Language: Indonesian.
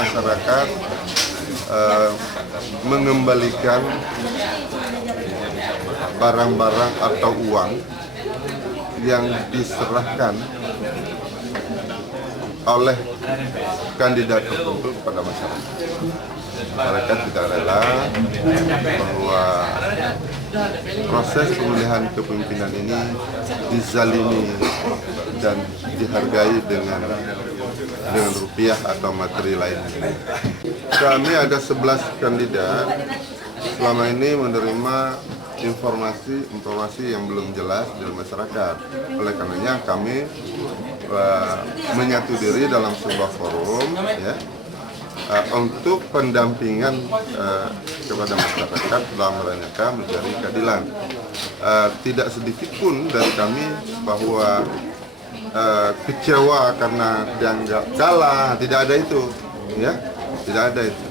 masyarakat mengembalikan barang-barang atau uang yang diserahkan oleh kandidat tertentu kepada masyarakat. Masyarakat tidak rela bahwa proses pemilihan kepemimpinan ini dizalimi dan dihargai dengan rupiah atau materi lain. Kami ada 11 kandidat selama ini menerima informasi yang belum jelas dari masyarakat. Oleh karenanya kami menyatu diri dalam sebuah forum ya, untuk pendampingan kepada masyarakat dalam rangka mencari keadilan. Tidak sedikit pun dari kami bahwa kecewa karena dianggap kalah, tidak ada itu, ya, tidak ada itu.